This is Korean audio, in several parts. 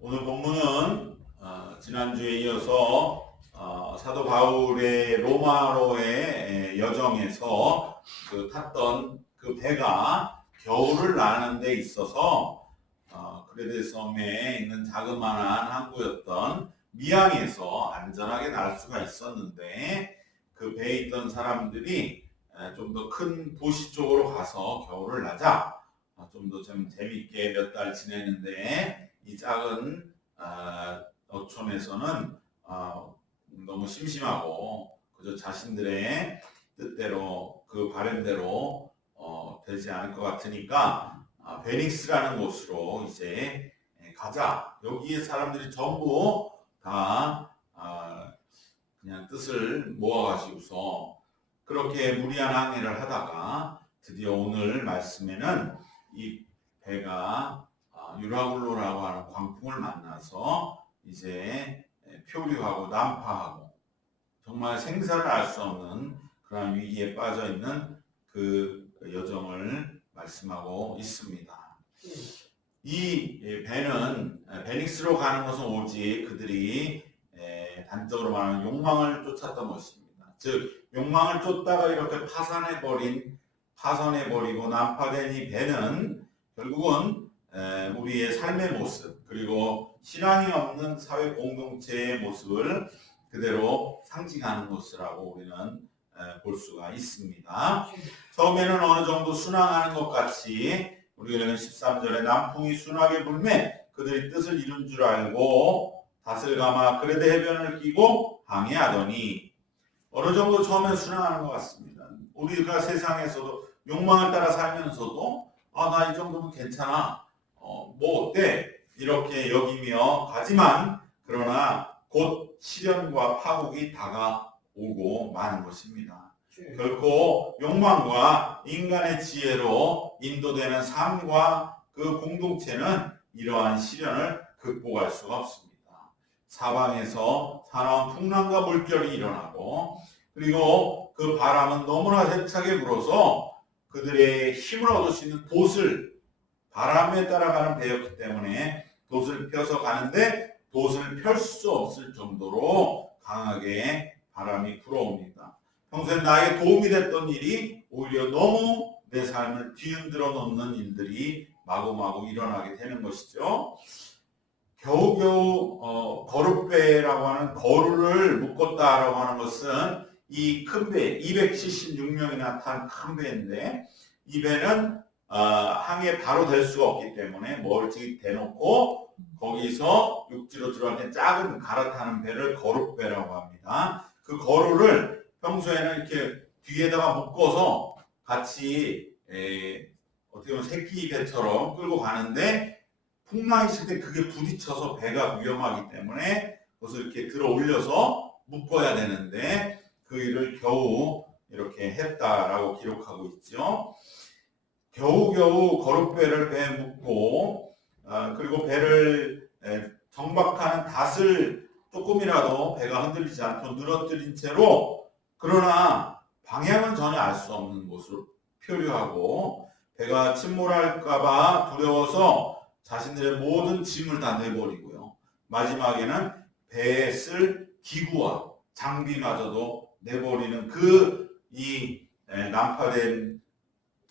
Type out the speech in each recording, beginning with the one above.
오늘 본문은 지난주에 이어서 사도 바울의 로마로의 여정에서 탔던 그 배가 겨울을 나는 데 있어서 크레데 섬에 있는 자그마한 항구였던 미항에서 안전하게 날 수가 있었는데 그 배에 있던 사람들이 좀 더 큰 도시 쪽으로 가서 겨울을 나자 좀 더 좀 재밌게 몇 달 지내는데 이 작은 어촌에서는 너무 심심하고 그저 자신들의 뜻대로 그 바람대로 되지 않을 것 같으니까 베닉스라는 곳으로 이제 가자. 여기에 사람들이 전부 다 그냥 뜻을 모아가지고서 그렇게 무리한 항해를 하다가 드디어 오늘 말씀에는 이 배가 유라굴로라고 하는 광풍을 만나서 이제 표류하고 난파하고 정말 생사를 알 수 없는 그런 위기에 빠져 있는 그 여정을 말씀하고 있습니다. 이 배는 베닉스로 가는 것은 오직 그들이 단적으로 말하는 욕망을 쫓았던 것입니다. 즉 욕망을 쫓다가 이렇게 파손해버리고 난파된 이 배는 결국은 우리의 삶의 모습 그리고 신앙이 없는 사회 공동체의 모습을 그대로 상징하는 것이라고 우리는 볼 수가 있습니다. 처음에는 어느 정도 순항하는 것 같이 우리는 13절에 남풍이 순하게 불매 그들이 뜻을 이룬 줄 알고 닷을 감아 그레데 해변을 끼고 항해하더니 어느 정도 처음에 순항하는 것 같습니다. 우리가 세상에서도 욕망을 따라 살면서도 나 이 정도면 괜찮아. 뭐 어때? 이렇게 여기며 가지만 그러나 곧 시련과 파국이 다가오고 마는 것입니다. 결코 욕망과 인간의 지혜로 인도되는 삶과 그 공동체는 이러한 시련을 극복할 수가 없습니다. 사방에서 사나운 풍랑과 물결이 일어나고 그리고 그 바람은 너무나 세차게 불어서 그들의 힘을 얻을 수 있는 돛을 바람에 따라가는 배였기 때문에 돛을 펴서 가는데 돛을 펼 수 없을 정도로 강하게 바람이 불어옵니다. 평소에 나에게 도움이 됐던 일이 오히려 너무 내 삶을 뒤흔들어 놓는 일들이 마구마구 일어나게 되는 것이죠. 겨우겨우 거룻배라고 하는 거루를 묶었다라고 하는 것은 이 큰 배, 276명이나 탄 큰 배인데 이 배는 항해 바로 될 수가 없기 때문에 멀찍이 대놓고 거기서 육지로 들어갈 때 작은 갈아타는 배를 거룻배라고 합니다. 그 거루를 평소에는 이렇게 뒤에다가 묶어서 같이 어떻게 보면 새끼 배처럼 끌고 가는데 풍랑이 칠 때 그게 부딪혀서 배가 위험하기 때문에 그것을 이렇게 들어 올려서 묶어야 되는데 그 일을 겨우 이렇게 했다라고 기록하고 있죠. 겨우겨우 거룻배를 배에 묶고 그리고 배를 정박하는 닷을 조금이라도 배가 흔들리지 않도록 늘어뜨린 채로 그러나 방향은 전혀 알 수 없는 곳으로 표류하고 배가 침몰할까봐 두려워서 자신들의 모든 짐을 다 내버리고요. 마지막에는 배에 쓸 기구와 장비마저도 내버리는 이 난파된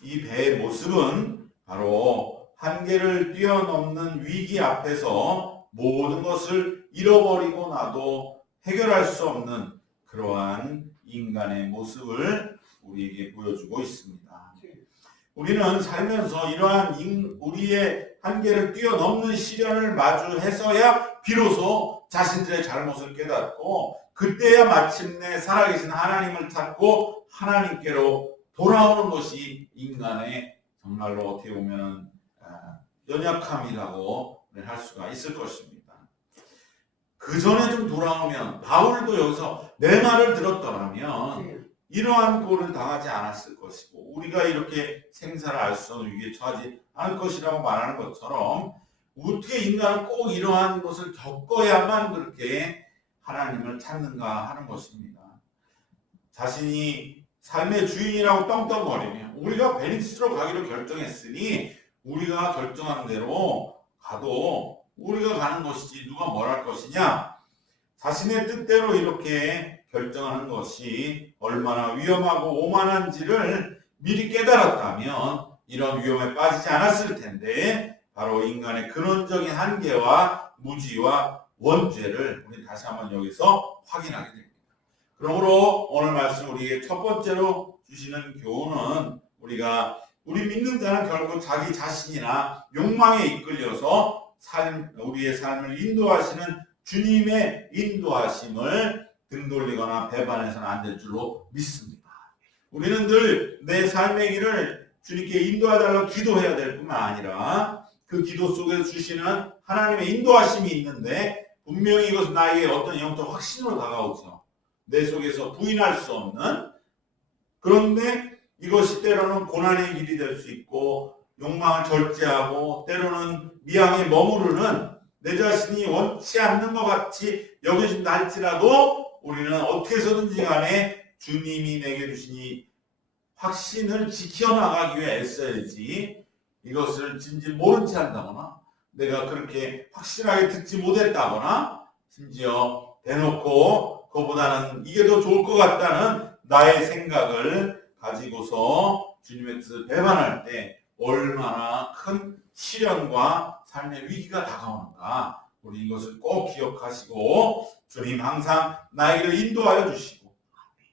이 배의 모습은 바로 한계를 뛰어넘는 위기 앞에서 모든 것을 잃어버리고 나도 해결할 수 없는 그러한 인간의 모습을 우리에게 보여주고 있습니다. 우리는 살면서 이러한 우리의 한계를 뛰어넘는 시련을 마주해서야 비로소 자신들의 잘못을 깨닫고 그때야 마침내 살아계신 하나님을 찾고 하나님께로 돌아오는 것이 인간의 정말로 어떻게 보면 연약함이라고 할 수가 있을 것입니다. 그 전에 좀 돌아오면 바울도 여기서 내 말을 들었더라면 이러한 꼴을 당하지 않았을 것이고 우리가 이렇게 생사를 알 수 없는 위기에 처하지 않을 것이라고 말하는 것처럼 어떻게 인간은 꼭 이러한 것을 겪어야만 그렇게 하나님을 찾는가 하는 것입니다. 자신이 삶의 주인이라고 떵떵거리며 우리가 베니스로 가기로 결정했으니 우리가 결정한 대로 가도 우리가 가는 것이지 누가 뭘 할 것이냐. 자신의 뜻대로 이렇게 결정하는 것이 얼마나 위험하고 오만한지를 미리 깨달았다면 이런 위험에 빠지지 않았을 텐데, 바로 인간의 근원적인 한계와 무지와 원죄를 우리 다시 한번 여기서 확인하게 됩니다. 그러므로 오늘 말씀 우리에게 첫 번째로 주시는 교훈은, 우리 믿는 자는 결국 자기 자신이나 욕망에 이끌려서 우리의 삶을 인도하시는 주님의 인도하심을 등 돌리거나 배반해서는 안 될 줄로 믿습니다. 우리는 늘 내 삶의 길을 주님께 인도해달라고 기도해야 될 뿐만 아니라 그 기도 속에서 주시는 하나님의 인도하심이 있는데, 분명히 이것은 나에게 어떤 영적 확신으로 다가오죠. 내 속에서 부인할 수 없는. 그런데 이것이 때로는 고난의 길이 될 수 있고, 욕망을 절제하고 때로는 미항에 머무르는, 내 자신이 원치 않는 것 같이 여겨진다 할지라도 우리는 어떻게 해서든지 간에 주님이 내게 주신 이 확신을 지켜나가기 위해 애써야지, 이것을 진지 모른 채 한다거나 내가 그렇게 확실하게 듣지 못했다거나 심지어 대놓고 그보다는 이게 더 좋을 것 같다는 나의 생각을 가지고서 주님의 뜻을 배반할 때 얼마나 큰 시련과 삶의 위기가 다가오는가, 우리 이것을 꼭 기억하시고, 주님 항상 나에게 인도하여 주시고,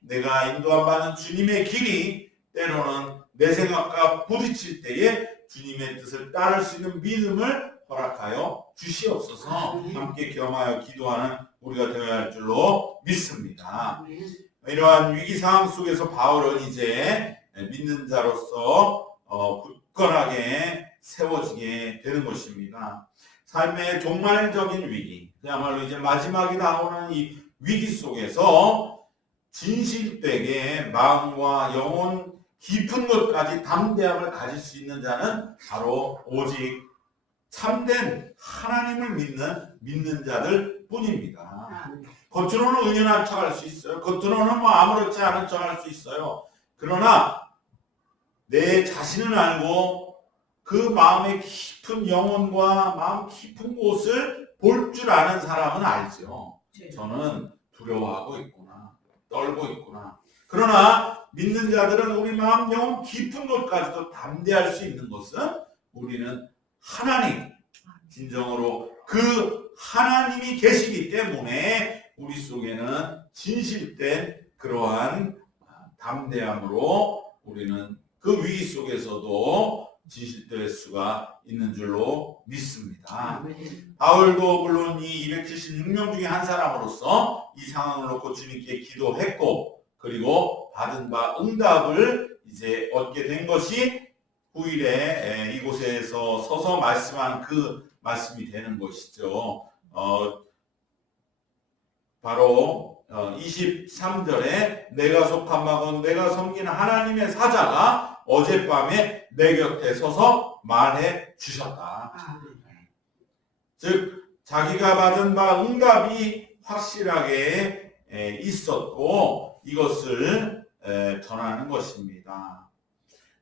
내가 인도함 받는 주님의 길이 때로는 내 생각과 부딪힐 때에 주님의 뜻을 따를 수 있는 믿음을 허락하여 주시옵소서. 함께 겸하여 기도하는 우리가 되어야 할 줄로 믿습니다. 이러한 위기 상황 속에서 바울은 이제 믿는 자로서 굳건하게 세워지게 되는 것입니다. 삶의 종말적인 위기, 그야말로 이제 마지막이 다가오는 이 위기 속에서 진실되게 마음과 영혼 깊은 것까지 담대함을 가질 수 있는 자는 바로 오직 참된 하나님을 믿는 자들 뿐입니다. 겉으로는 은연한 척할 수 있어요. 겉으로는 뭐 아무렇지 않은 척할 수 있어요. 그러나 내 자신을 알고 그 마음의 깊은 영혼과 마음 깊은 곳을 볼 줄 아는 사람은 알죠. 저는 두려워하고 있구나, 떨고 있구나. 그러나 믿는 자들은 우리 마음 영혼 깊은 것까지도 담대할 수 있는 것은, 우리는 하나님, 진정으로 그 하나님이 계시기 때문에 우리 속에는 진실된 그러한 담대함으로 우리는 그 위기 속에서도 진실될 수가 있는 줄로 믿습니다. 바울도 물론 이 276명 중에 한 사람으로서 이 상황을 놓고 주님께 기도했고, 그리고 받은 바 응답을 이제 얻게 된 것이 9일에 이곳에서 서서 말씀한 그 말씀이 되는 것이죠. 바로 23절에 내가 속한 바건 내가 섬기는 하나님의 사자가 어젯밤에 내 곁에 서서 말해 주셨다. 즉 자기가 받은 바 응답이 확실하게 있었고 이것을 전하는 것입니다.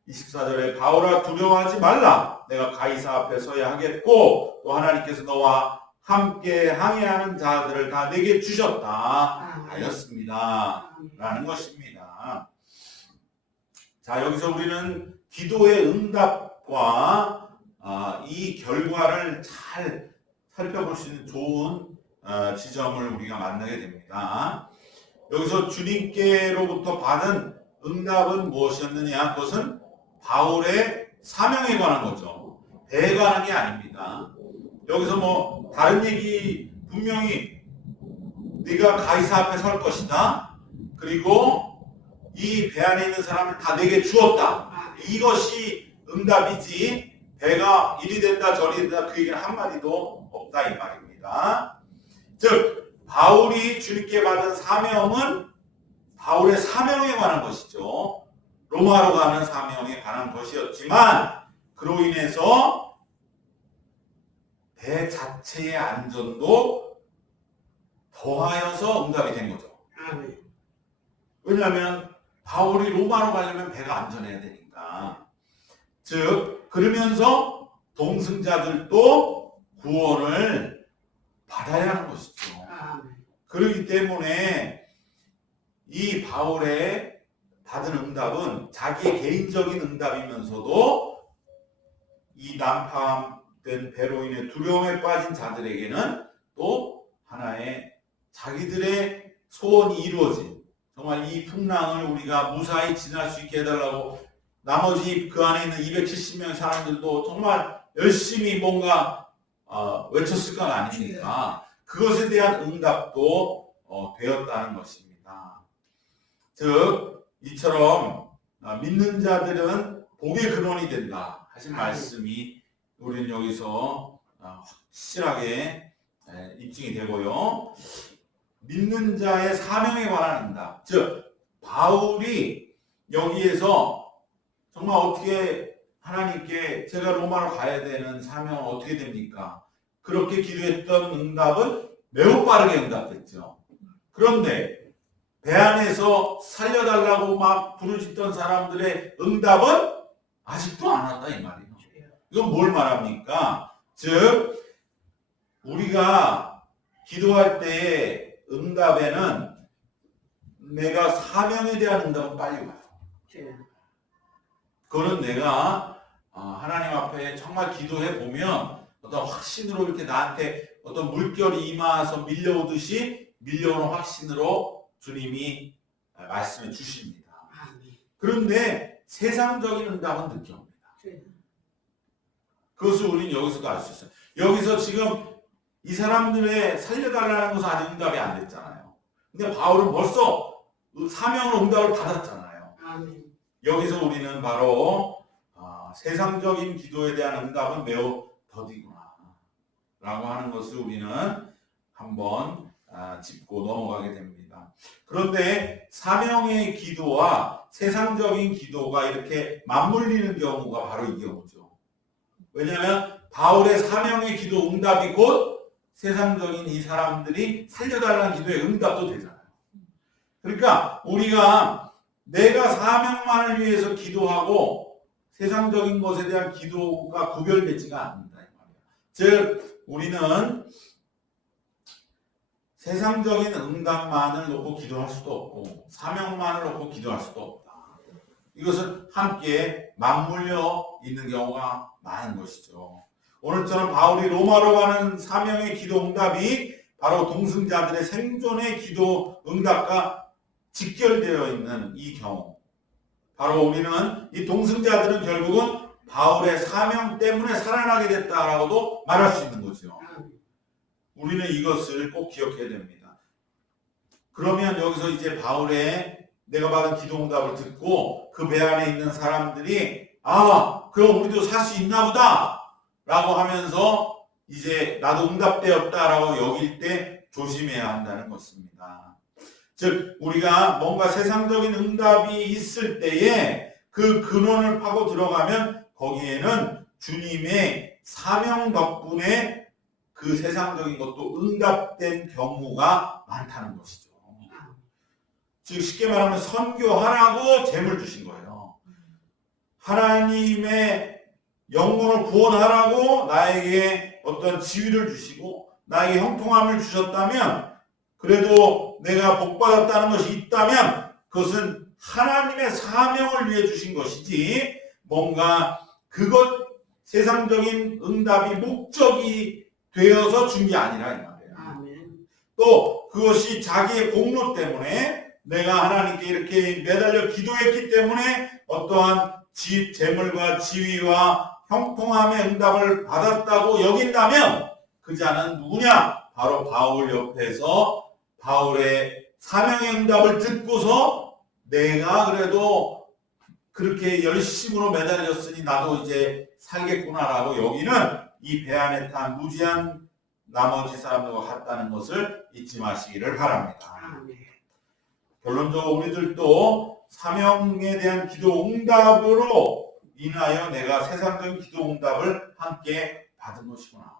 24절에 바울아 두려워하지 말라. 내가 가이사 앞에 서야 하겠고 또 하나님께서 너와 함께 항해하는 자들을 다 내게 주셨다 하였습니다. 라는 것입니다. 자, 여기서 우리는 기도의 응답과 이 결과를 잘 살펴볼 수 있는 좋은 지점을 우리가 만나게 됩니다. 여기서 주님께로부터 받은 응답은 무엇이었느냐? 그것은 바울의 사명에 관한 거죠. 배에 관한 게 아닙니다. 여기서 뭐 다른 얘기, 분명히 네가 가이사 앞에 설 것이다. 그리고 이 배 안에 있는 사람을 다 내게 주었다. 이것이 응답이지 배가 이리 된다 저리 된다 그 얘기는 한마디도 없다 이 말입니다. 즉 바울이 주님께 받은 사명은 바울의 사명에 관한 것이죠. 로마로 가는 사명에 관한 것이었지만 그로 인해서 배 자체의 안전도 더하여서 응답이 된 거죠. 왜냐하면 바울이 로마로 가려면 배가 안전해야 되니까. 즉 그러면서 동승자들도 구원을 받아야 하는 것이죠. 그렇기 때문에 이 바울의 받은 응답은 자기의 개인적인 응답이면서도 이 난파된 배로 인해 두려움에 빠진 자들에게는 또 하나의 자기들의 소원이 이루어진, 정말 이 풍랑을 우리가 무사히 지날 수 있게 해달라고 나머지 그 안에 있는 270명의 사람들도 정말 열심히 뭔가 외쳤을 것 아닙니까? 그것에 대한 응답도 되었다는 것입니다. 즉 이처럼 믿는 자들은 복의 근원이 된다 하신 말씀이 우리는 여기서 확실하게 입증이 되고요. 믿는 자의 사명에 관한 응답, 즉 바울이 여기에서 정말 어떻게 하나님께 제가 로마로 가야 되는 사명은 어떻게 됩니까? 그렇게 기도했던 응답은 매우 빠르게 응답됐죠. 그런데 배 안에서 살려달라고 막 부르짖던 사람들의 응답은 아직도 안 왔다 이 말이에요. 이건 뭘 말합니까? 즉 우리가 기도할 때의 응답에는 내가 사명에 대한 응답은 빨리 와요. 그거는 내가 하나님 앞에 정말 기도해 보면 어떤 확신으로 이렇게 나한테 어떤 물결이 임하서 밀려오듯이 밀려오는 확신으로 주님이 말씀해 주십니다. 그런데 세상적인 응답은 늦게 옵니다. 그것을 우리는 여기서도 알 수 있어요. 여기서 지금 이 사람들의 살려달라는 것은 아직 응답이 안 됐잖아요. 근데 바울은 벌써 사명으로 응답을 받았잖아요. 여기서 우리는 바로 세상적인 기도에 대한 응답은 매우 더디구나 라고 하는 것을 우리는 한번 짚고 넘어가게 됩니다. 그런데 사명의 기도와 세상적인 기도가 이렇게 맞물리는 경우가 바로 이 경우죠. 왜냐하면 바울의 사명의 기도 응답이 곧 세상적인 이 사람들이 살려달라는 기도의 응답도 되잖아요. 그러니까 우리가 내가 사명만을 위해서 기도하고 세상적인 것에 대한 기도가 구별되지가 않는다. 즉 우리는 세상적인 응답만을 놓고 기도할 수도 없고 사명만을 놓고 기도할 수도 없다. 이것은 함께 맞물려 있는 경우가 많은 것이죠. 오늘처럼 바울이 로마로 가는 사명의 기도 응답이 바로 동승자들의 생존의 기도 응답과 직결되어 있는 이 경우, 바로 우리는 이 동승자들은 결국은 바울의 사명 때문에 살아나게 됐다라고도 말할 수 있는 거죠. 우리는 이것을 꼭 기억해야 됩니다. 그러면 여기서 이제 바울의 내가 받은 기도 응답을 듣고 그 배 안에 있는 사람들이 그럼 우리도 살 수 있나 보다 라고 하면서 이제 나도 응답되었다라고 여길 때 조심해야 한다는 것입니다. 즉 우리가 뭔가 세상적인 응답이 있을 때에 그 근원을 파고 들어가면 거기에는 주님의 사명 덕분에 그 세상적인 것도 응답된 경우가 많다는 것이죠. 즉 쉽게 말하면 선교하라고 재물 주신 거예요. 하나님의 영혼을 구원하라고 나에게 어떤 지위를 주시고 나에게 형통함을 주셨다면, 그래도 내가 복받았다는 것이 있다면 그것은 하나님의 사명을 위해 주신 것이지 뭔가 그것 세상적인 응답이 목적이 되어서 준 게 아니라 이 말이에요. 또 그것이 자기의 공로 때문에 내가 하나님께 이렇게 매달려 기도했기 때문에 어떠한 재물과 지위와 형통함의 응답을 받았다고 여긴다면 그 자는 누구냐? 바로 바울 옆에서 바울의 사명의 응답을 듣고서 내가 그래도 그렇게 열심으로 매달렸으니 나도 이제 살겠구나라고 여기는 이 배 안에 탄 무지한 나머지 사람들과 같다는 것을 잊지 마시기를 바랍니다. 결론적으로 우리들도 사명에 대한 기도 응답으로 인하여 내가 세상적인 기도 응답을 함께 받은 것이구나.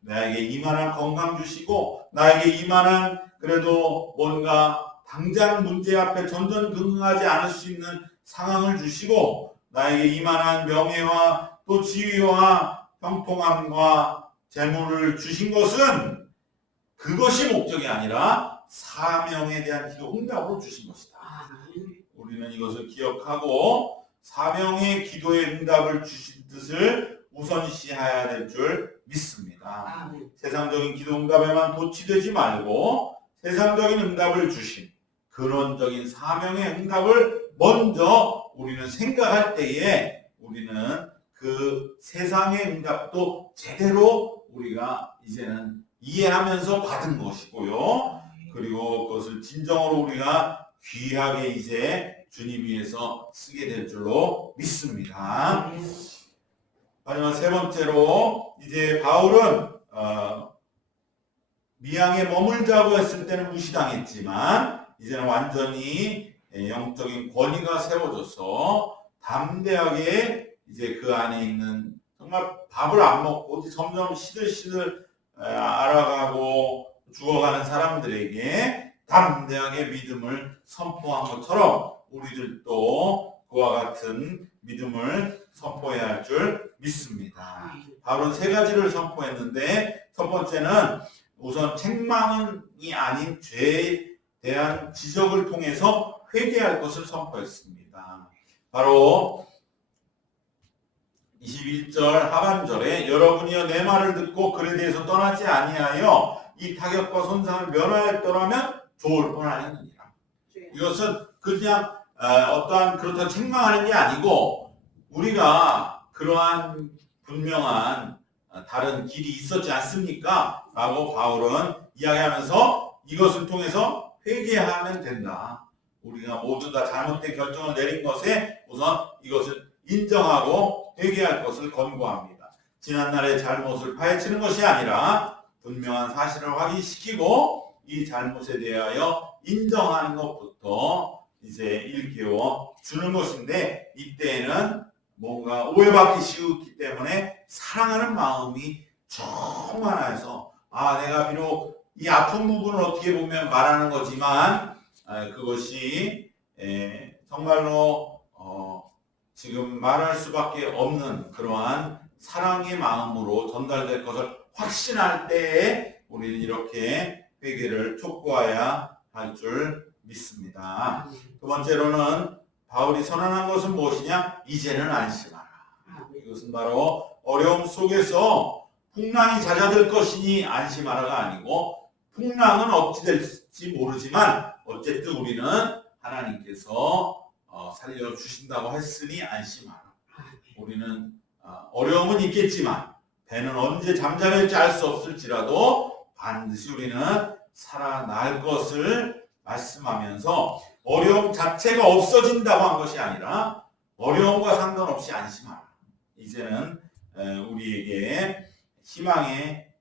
나에게 이만한 건강 주시고 나에게 이만한 그래도 뭔가 당장 문제 앞에 전전긍긍하지 않을 수 있는 상황을 주시고 나에게 이만한 명예와 또 지위와 형통함과 재물을 주신 것은 그것이 목적이 아니라 사명에 대한 기도 응답으로 주신 것이다. 우리는 이것을 기억하고 사명의 기도의 응답을 주신 뜻을 우선시해야 될 줄 믿습니다. 세상적인 기도 응답에만 도취되지 말고 세상적인 응답을 주신 근원적인 사명의 응답을 먼저 우리는 생각할 때에 우리는 그 세상의 응답도 제대로 우리가 이제는 이해하면서 받은 것이고요. 그리고 그것을 진정으로 우리가 귀하게 이제 주님 위해서 쓰게 될 줄로 믿습니다. 마지막 세 번째로 이제 바울은 미양에 머물자고 했을 때는 무시당했지만 이제는 완전히 영적인 권위가 세워져서 담대하게 이제 그 안에 있는 정말 밥을 안 먹고 점점 시들시들 알아가고 죽어가는 사람들에게 담대하게 믿음을 선포한 것처럼 우리들도 그와 같은 믿음을 선포해야 할 줄 믿습니다. 바울은 세 가지를 선포했는데 첫 번째는 우선 책망이 아닌 죄에 대한 지적을 통해서 회개할 것을 선포했습니다. 바로 21절 하반절에 여러분이여 내 말을 듣고 글에 대해서 떠나지 아니하여 이 타격과 손상을 면하였더라면 좋을 뻔하였느니라. 이것은 그냥 어떠한 그렇다고 책망하는 게 아니고 우리가 그러한 분명한 다른 길이 있었지 않습니까? 라고 바울은 이야기하면서 이것을 통해서 회개하면 된다. 우리가 모두 다 잘못된 결정을 내린 것에 우선 이것을 인정하고 회개할 것을 권고합니다. 지난날의 잘못을 파헤치는 것이 아니라 분명한 사실을 확인시키고 이 잘못에 대하여 인정하는 것부터 이제 일깨워 주는 것인데 이때에는 뭔가 오해받기 쉬웠기 때문에 사랑하는 마음이 충만해서 내가 비록 이 아픈 부분을 어떻게 보면 말하는 거지만 그것이 정말로 지금 말할 수밖에 없는 그러한 사랑의 마음으로 전달될 것을 확신할 때에 우리는 이렇게 회개를 촉구해야 할 줄 믿습니다. 두 번째로는 바울이 선언한 것은 무엇이냐? 이제는 안심하라. 이것은 바로 어려움 속에서 풍랑이 잦아들 것이니 안심하라가 아니고 풍랑은 어찌 될지 모르지만 어쨌든 우리는 하나님께서 살려주신다고 했으니 안심하라. 우리는 어려움은 있겠지만 배는 언제 잠잠할지 알 수 없을지라도 반드시 우리는 살아날 것을 말씀하면서 어려움 자체가 없어진다고 한 것이 아니라 어려움과 상관없이 안심하라. 이제는 우리에게 희망의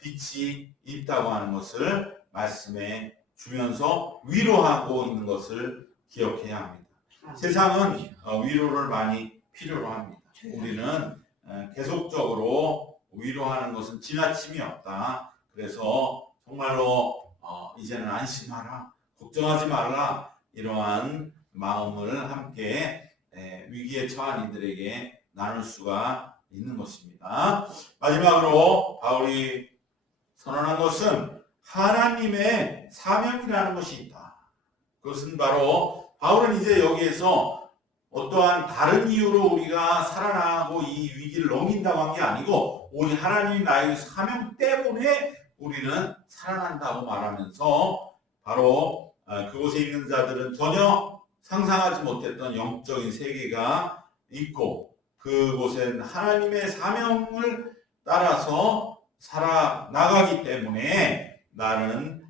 빛이 있다고 하는 것을 말씀해 주면서 위로하고 있는 것을 기억해야 합니다. 세상은 위로를 많이 필요로 합니다. 우리는 계속적으로 위로하는 것은 지나침이 없다. 그래서 정말로 이제는 안심하라, 걱정하지 말라, 이러한 마음을 함께 위기에 처한 이들에게 나눌 수가 있는 것입니다. 마지막으로 바울이 선언한 것은 하나님의 사명이라는 것이 있다. 그것은 바로 바울은 이제 여기에서 어떠한 다른 이유로 우리가 살아나고 이 위기를 넘긴다고 한 게 아니고 오직 하나님이 나의 사명 때문에 우리는 살아난다고 말하면서 바로 그곳에 있는 자들은 전혀 상상하지 못했던 영적인 세계가 있고 그곳엔 하나님의 사명을 따라서 살아나가기 때문에 나는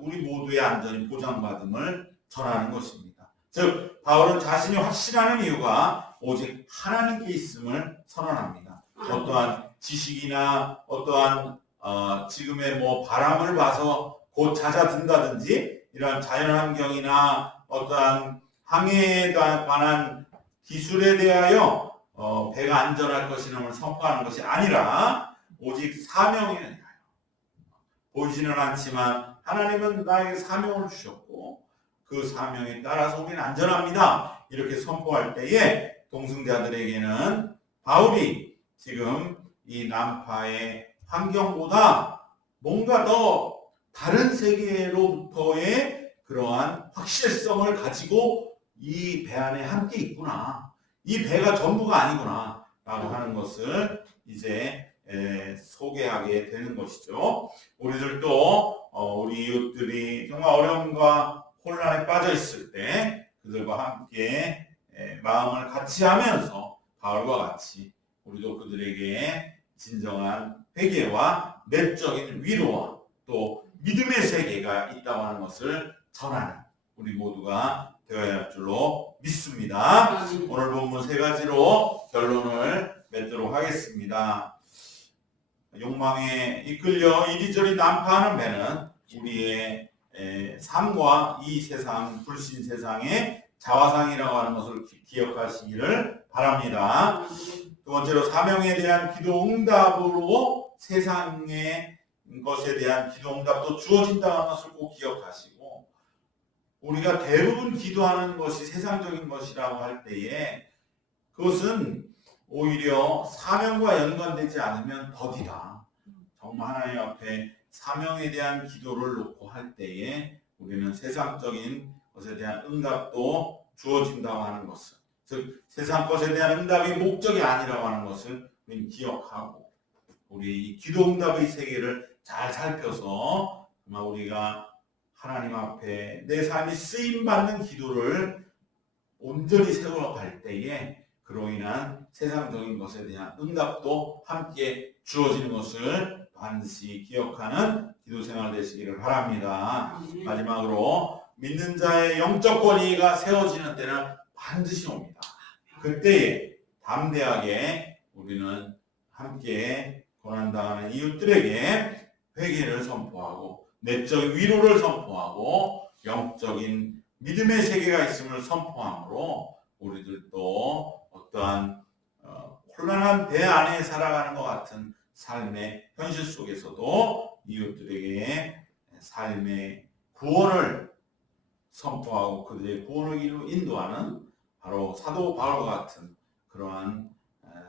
우리 모두의 안전이 보장받음을 전하는 것입니다. 즉 바울은 자신이 확신하는 이유가 오직 하나님께 있음을 선언합니다. 어떠한 지식이나 어떠한 지금의 바람을 봐서 곧 잦아든다든지 이러한 자연환경이나 어떠한 항해에 관한 기술에 대하여 배가 안전할 것이라는 선포하는 것이 아니라 오직 사명에 대하여 보이지는 않지만 하나님은 나에게 사명을 주셨고 그 사명에 따라서 우리는 안전합니다. 이렇게 선포할 때에 동승자들에게는 바울이 지금 이 난파의 환경보다 뭔가 더 다른 세계로부터의 그러한 확실성을 가지고 이 배 안에 함께 있구나. 이 배가 전부가 아니구나. 라고 하는 것을 이제 소개하게 되는 것이죠. 우리들도 우리 이웃들이 정말 어려움과 혼란에 빠져 있을 때 그들과 함께 마음을 같이 하면서 바울과 같이 우리도 그들에게 진정한 회개와 내적인 위로와 또 믿음의 세계가 있다고 하는 것을 전하는 우리 모두가 되어야 할 줄로 믿습니다. 오늘 본문 세 가지로 결론을 맺도록 하겠습니다. 욕망에 이끌려 이리저리 난파하는 배는 우리의 삶과 이 세상, 불신 세상의 자화상이라고 하는 것을 기억하시기를 바랍니다. 두 번째로 사명에 대한 기도 응답으로 세상의 것에 대한 기도 응답도 주어진다는 것을 꼭 기억하시고, 우리가 대부분 기도하는 것이 세상적인 것이라고 할 때에 그것은 오히려 사명과 연관되지 않으면 더디다. 정말 하나님 앞에 사명에 대한 기도를 놓고 할 때에 우리는 세상적인 것에 대한 응답도 주어진다고 하는 것을, 즉 세상 것에 대한 응답이 목적이 아니라고 하는 것을 우리는 기억하고, 우리 이 기도 응답의 세계를 잘 살펴서 정말 우리가 하나님 앞에 내 삶이 쓰임받는 기도를 온전히 세워갈 때에 그로 인한 세상적인 것에 대한 응답도 함께 주어지는 것을 반드시 기억하는 기도 생활 되시기를 바랍니다. 마지막으로 믿는 자의 영적 권위가 세워지는 때는 반드시 옵니다. 그때에 담대하게 우리는 함께 고난당하는 이웃들에게 회개를 선포하고 내적 위로를 선포하고 영적인 믿음의 세계가 있음을 선포함으로 우리들도 어떠한 혼란한 배 안에 살아가는 것 같은 삶의 현실 속에서도 이웃들에게 삶의 구원을 선포하고 그들의 구원을 이루어 인도하는 바로 사도 바울과 같은 그러한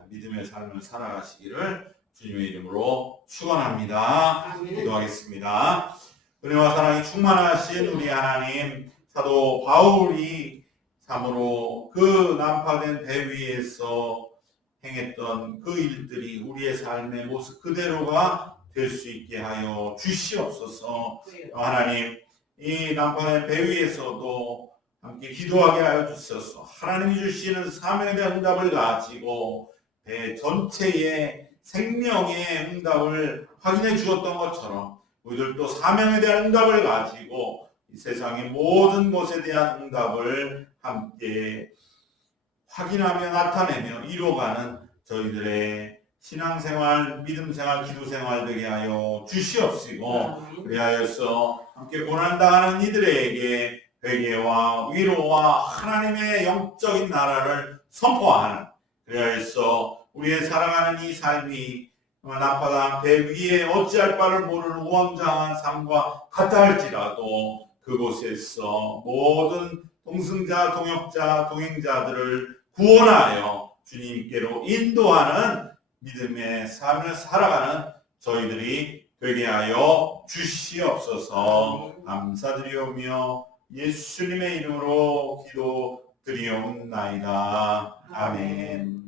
믿음의 삶을 살아가시기를 주님의 이름으로 축원합니다. 기도하겠습니다. 은혜와 사랑이 충만하신 우리 하나님, 사도 바울이 참으로 그 난파된 배 위에서 행했던 그 일들이 우리의 삶의 모습 그대로가 될 수 있게 하여 주시옵소서. 하나님, 이 난파된 배 위에서도 함께 기도하게 하여 주셔서 하나님이 주시는 사명에 대한 응답을 가지고 배 전체의 생명의 응답을 확인해 주었던 것처럼 우리들도 사명에 대한 응답을 가지고 이 세상의 모든 것에 대한 응답을 함께 확인하며 나타내며 이뤄가는 저희들의 신앙생활, 믿음생활, 기도생활 되게 하여 주시옵시고, 그리하여서 함께 고난당하는 이들에게 회개와 위로와 하나님의 영적인 나라를 선포하는, 그리하여서 우리의 살아가는 이 삶이 난파당한 배 위에 어찌할 바를 모르는 우왕좌왕한 삶과 같다 할지라도 그곳에서 모든 동승자, 동역자, 동행자들을 구원하여 주님께로 인도하는 믿음의 삶을 살아가는 저희들이 되게 하여 주시옵소서. 감사드리오며 예수님의 이름으로 기도드리옵나이다. 아멘.